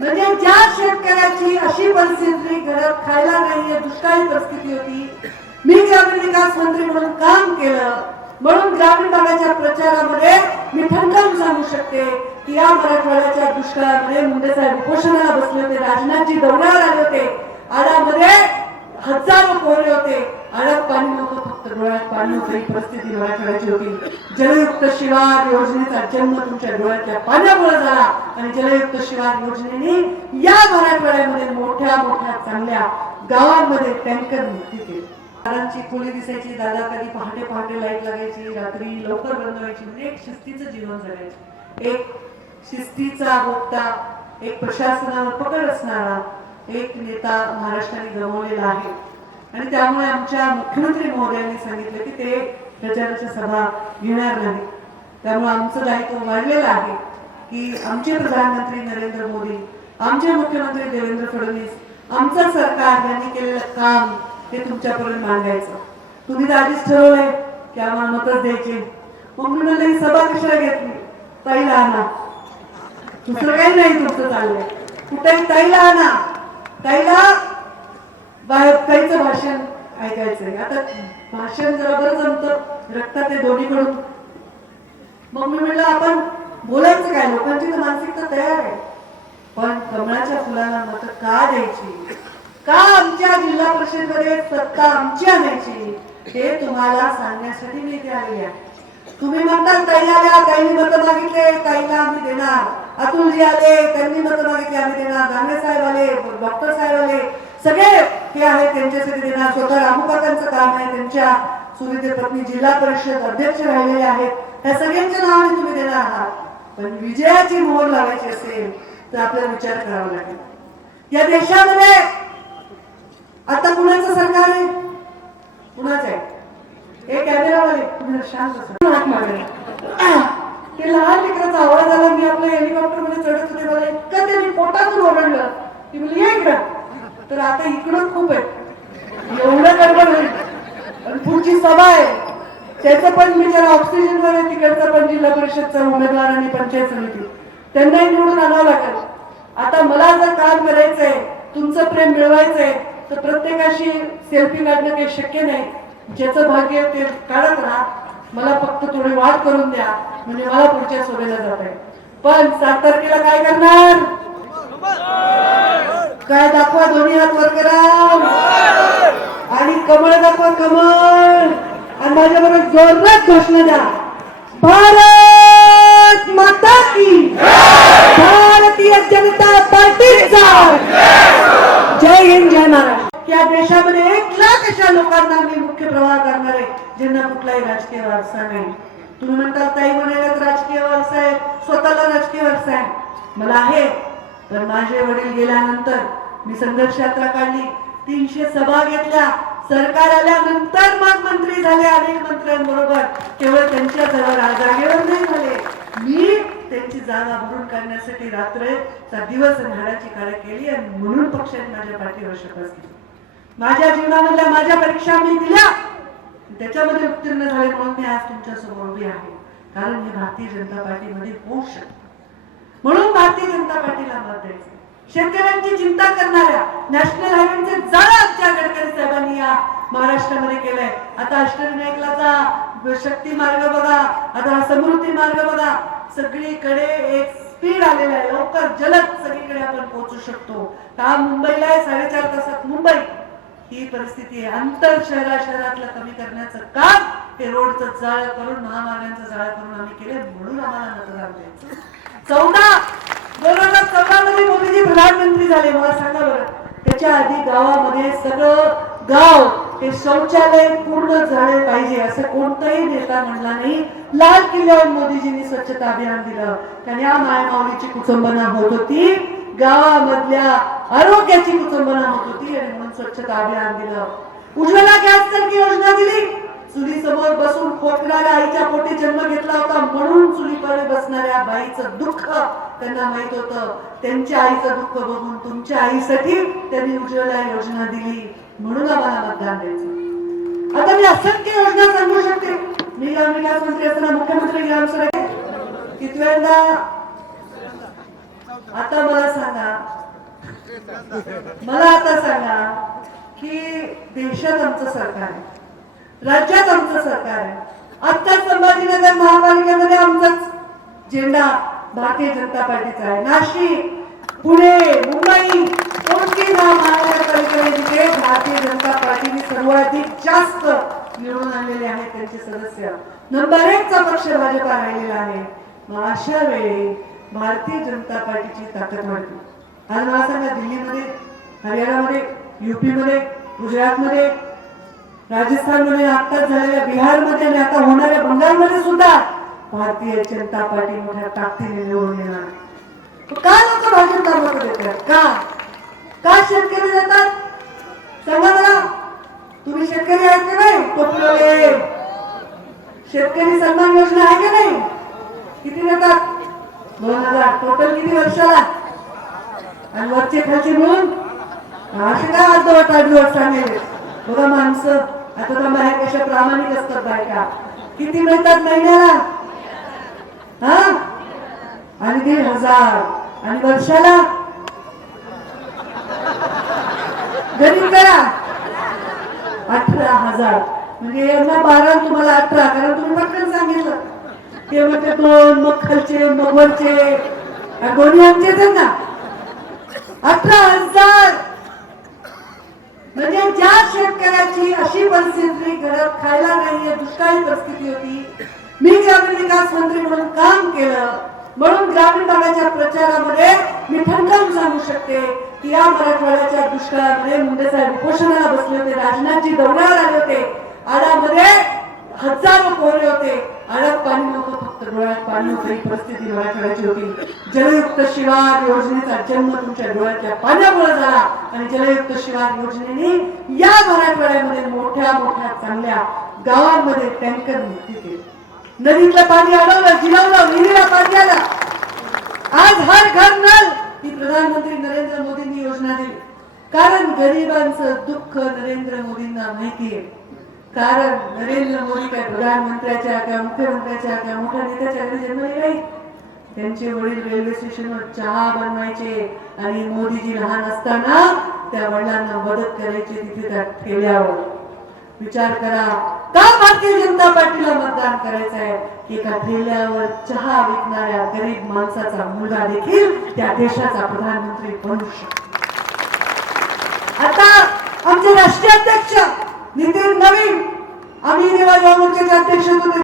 म्हणजे ज्या शेतकऱ्याची अशी परिस्थिती घरात खायला नाहीये दुष्काळी परिस्थिती होती मी ग्रामीण विकास मंत्री म्हणून काम केलं म्हणून ग्रामीण भागाच्या प्रचारामध्ये मी ठणकावून सांगू शकते की या मराठवाड्याच्या दुष्काळामध्ये मुंडे साहेब उपोषणाला बसले होते राजनाथजी दौऱ्यावर आले होते आडामध्ये हजारो कोरले होते. अडक पाणी नव्हतं फक्त डोळ्यात पाणी होतं. ही परिस्थिती मराठवाड्याची होती. जलयुक्त शिवार योजनेचा जन्म तुमच्या डोळ्याच्या पाण्यामुळे झाला. आणि जलयुक्त शिवार योजनेने या मराठवाड्यामध्ये मोठ्या मोठ्या चांगल्या गावांमध्ये टँकर मुक्ती केली दादांची खोली दिसायची दादा कधी पहाटे पहाटे लाइट लागायची रात्री लवकर बंद व्हायची म्हणजे एक शिस्तीचं जीवन जगायचं. एक शिस्तीचा मोठा एक प्रशासनावर पकड असणारा एक नेता महाराष्ट्राने गमावलेला आहे. आणि त्यामुळे आमच्या मुख्यमंत्री महोदयांनी सांगितलं की ते प्रचाराच्या सभा घेणार नाही. त्यामुळे आमचं दायित्व वाढलेलं आहे की आमचे प्रधानमंत्री नरेंद्र मोदी आमचे मुख्यमंत्री देवेंद्र फडणवीस आमचं सरकार यांनी केलेलं काम हे तुमच्यापर्यंत मांडायचं. तुम्ही तर आधीच ठरवलंय की आम्हाला मतच द्यायचे. मग मी म्हणलं ही सभा कशाला घेतली? ताईला आणा. दुसरं काही नाही तुमचं चाललंय. कुठेही ताईला आणा. ताईला बाहेर भाषण ऐकायचंय. आता भाषण जरा बरं जमतं. रक्तात ते दोन्हीकडून. मग मी म्हणलं आपण बोलायचं काय? लोकांची तर मानसिकता तयार आहे. पण कमळाच्या फुलाला मत का द्यायची? का आमच्या जिल्हा परिषदेमध्ये सत्ता आमची आणायची? हे तुम्हाला सांगण्यासाठी मी इथे आलेली आहे. तुम्ही म्हणताल ताई आल्या ताईंनी मत मागितले ताईला आम्ही देणार. अतुलजी आले त्यांनी मत मागितले आम्ही देणार. गांगे साहेब आले डॉक्टर साहेब आले सगळे हे आहे त्यांच्यासाठी देणार स्वतः रामूकाकांचं काम आहे त्यांच्या सुनीते पत्नी जिल्हा परिषद अध्यक्ष राहिलेले आहेत. ह्या सगळ्यांच्या नावाने तुम्ही देणार आहात. पण विजयाची मोहर लावायची असेल तर आपल्याला विचार करावा लागेल. या देशामध्ये आता कुणाचं सरकार आहे? कुणाचं आहे? हे कॅमेरावाले शांत ते लहान लेकराचा आवाज आला मी आपल्या हेलिकॉप्टरमध्ये चढत होते मला इतकं त्यांनी पोटातून ओरडलं. की म्हणजे ये इकडं. तर आता इकडं खूप आहे. एवढं गडबड होईल आणि पुढची सभा आहे. त्याचं पण बिचारा ऑक्सिजनवर आहे तिकडचा पण जिल्हा परिषदचा उमेदवार आणि पंचायत समिती. त्यांनाही निवडून आणावं लागेल. आता मला जर काम करायचंय तुमचं प्रेम मिळवायचंय तर प्रत्येकाशी सेल्फी काढणं काही शक्य नाही. ज्याचं भाग्य आहे ते काढत राहा. मला फक्त थोडी वाढ करून द्या. म्हणजे मला पुढच्या सोबेला जात आहे पण सात तारखेला काय करणार? काय दाखवा दोन्ही हात वर करा. आणि कमळ दाखवा कमळ. आणि माझ्याबरोबर जोरदार घोषणा द्या. भारत माता की भारतीय जनता पार्टीचा जय हिंद जय महाराष्ट्र. या देशामध्ये एक लाख अशा लोकांना मी मुख्य प्रवाह करणार आहे ज्यांना कुठलाही राजकीय वारसा नाही. तुम्ही म्हणता ताई म्हणायला राजकीय वारसा आहे स्वतःला राजकीय वारसा आहे. मला आहे. तर माझे वडील गेल्यानंतर मी संघर्ष यात्रा काढली तीनशे सभा घेतल्या सरकार आल्यानंतर मग मंत्री झाले अनेक मंत्र्यांबरोबर. केवळ त्यांच्या जवळ जागेवर नाही झाले. मी त्यांची जागा भरून काढण्यासाठी रात्र दिवस झाडाची हाडाची काळा केली आणि म्हणून पक्षाने माझ्या पाठीवर शपथ केली माझ्या जीवनामधल्या माझ्या परीक्षा मी दिल्या. त्याच्यामध्ये उत्तीर्ण झाले म्हणून मी आज तुमच्यासमोर उभी आहे. कारण हे भारतीय जनता पार्टीमध्ये होऊ शकते. जनता पार्टीला मत द्यायचं शेतकऱ्यांची चिंता करणाऱ्या नॅशनल हायवेचे जाळं आमच्या गडकरी साहेबांनी या महाराष्ट्रामध्ये केलंय. आता अष्टविनायकलाचा शक्ती मार्ग बघा आता समृद्धी मार्ग बघा. सगळीकडे एक स्पीड आलेला आहे. लवकर जलद सगळीकडे आपण पोहोचू शकतो. का मुंबईला आहे साडेचार तासात मुंबई. ही परिस्थिती आहे. अंतर शहरा शहरातलं कमी करण्याचं काम हे रोडचं जाळ करून महामार्गांचं जाळ करून आम्ही केले म्हणून आम्हाला मतदान द्यायचं. चौदा दोन हजार चौदा मध्ये मोदीजी प्रधानमंत्री झाले मला सांगा बरं. त्याच्या आधी गावामध्ये सगळं गाव हे शौचालय पूर्ण झाले पाहिजे असं कोणताही नेता म्हणला नाही लाल किल्ल्यावर मोदीजींनी स्वच्छता अभियान दिलं. कारण या मायामावलीची कुचंबना होत होती. गावामधल्या आरोग्याची कुचंबना होत होती आणि म्हणून स्वच्छता अभियान दिलं. उज्ज्वला गॅस सारखी योजना दिली. चुली समोर बसून खोकणाऱ्या आईच्या पोटी जन्म घेतला होता म्हणून चुलीकडे बसणाऱ्या बाईचं दुःख त्यांना माहीत होतं. त्यांच्या आईचं दुःख बघून तुमच्या आईसाठी त्यांनी उज्ज्वला योजना दिली म्हणून आम्हाला मतदान द्यायचं. आता मी असंख्य योजना सांगू शकते. मी ग्राम विकास मंत्री असताना मुख्यमंत्री ग्राम सडक कितव्यांदा? आता मला सांगा. मला आता सांगा की देशात आमचं सरकार आहे. राज्यात आमचं सरकार आहे. आता संभाजीनगर महापालिकेमध्ये आमचाच झेंडा भारतीय जनता पार्टीचा आहे. नाशिक पुणे मुंबई कोणती ना जिथे भारतीय जनता पार्टीने सर्वाधिक जास्त मिळून आणलेले आहेत त्यांचे सदस्य. नंबर एकचा पक्ष भाजपा राहिलेला आहे. मग अशा वेळी भारतीय जनता पार्टीची ताकद वाढली. आज मला सांगा दिल्लीमध्ये हरियाणामध्ये युपीमध्ये गुजरातमध्ये राजस्थानमध्ये आत्ताच झालेल्या बिहारमध्ये आणि आता होणाऱ्या बंगालमध्ये सुद्धा भारतीय जनता पार्टी मोठ्या ताकदीने निवडून येणार. का लोक भाजपला मत देतात का? का शेतकरी देतात? सांगा मला तुम्ही शेतकरी आहात की नाही? टोपलेले. शेतकरी सन्मान योजना आहे की नाही? किती देतात? दोन हजार. टोटल किती वर्षाला? आणि वरचे खालचे म्हणून? असे काय अर्धवट अर्धवट सांगेल? बघा माणसं. आता तर बाहेर कशा प्रामाणिक असतात बायका. किती मिळतात महिन्याला? हा? आणि दीड हजार. आणि वर्षाला? गरीब करा. अठरा हजार. म्हणजे यांना बारा तुम्हाला अठरा कारण तुम्ही पटकन सांगितलं. ते म्हणते दोन मग खालचे मग वरचे. दोन्ही आमचे ना. अठरा हजार. म्हणजे ज्या शेतकऱ्याची अशी परिस्थिती घरात खायला नाहीये दुष्काळी परिस्थिती होती मी ग्रामीण विकास मंत्री म्हणून काम केलं म्हणून ग्रामीण भागाच्या प्रचारामध्ये मी ठणकावून सांगू शकते की या मराठवाड्याच्या दुष्काळामध्ये मुंडे साहेब उपोषणाला बसले होते राजनाथजी दौऱ्यावर आले होते आडामध्ये हजारो कोरे होते आडात पाणी नव्हतं. फक्त डोळ्यात पाणी होतं ही परिस्थिती मराठवाड्याची होती. जलयुक्त शिवार योजनेचा जन्म तुमच्या डोळ्याच्या पाण्यामुळे झाला. आणि जलयुक्त शिवार योजनेने या मराठवाड्यामध्ये मोठ्या मोठ्या चांगल्या गावांमध्ये टँकर मुक्ती केली नदीतलं पाणी अडवलं जिरवलं विहिरीला पाणी आलं. आज हर घर नल ही प्रधानमंत्री नरेंद्र मोदींनी योजना दिली. कारण गरिबांचं दुःख नरेंद्र मोदींना माहिती आहे कारण नरेंद्र मोदी काय प्रधानमंत्र्याच्या काय मुख्यमंत्र्याच्या काय मोठ्या नेत्याच्या घरी जन्मले नाही त्यांचे वडील रेल्वे स्टेशनवर चहा बनवायचे आणि मोदीजी लहान असताना त्या वडिलांना मदत करायची तिथे त्या ठेल्यावर. विचार करा का भारतीय जनता पार्टीला मतदान करायचं आहे? की एका ठेल्यावर चहा विकणाऱ्या गरीब माणसाचा मुलगा देखील त्या देशाचा प्रधानमंत्री बनू शकतो. आता आमचे राष्ट्रीय अध्यक्ष नितीन नवीन आम्ही जेव्हा युवा मोर्चाचे अध्यक्ष होतो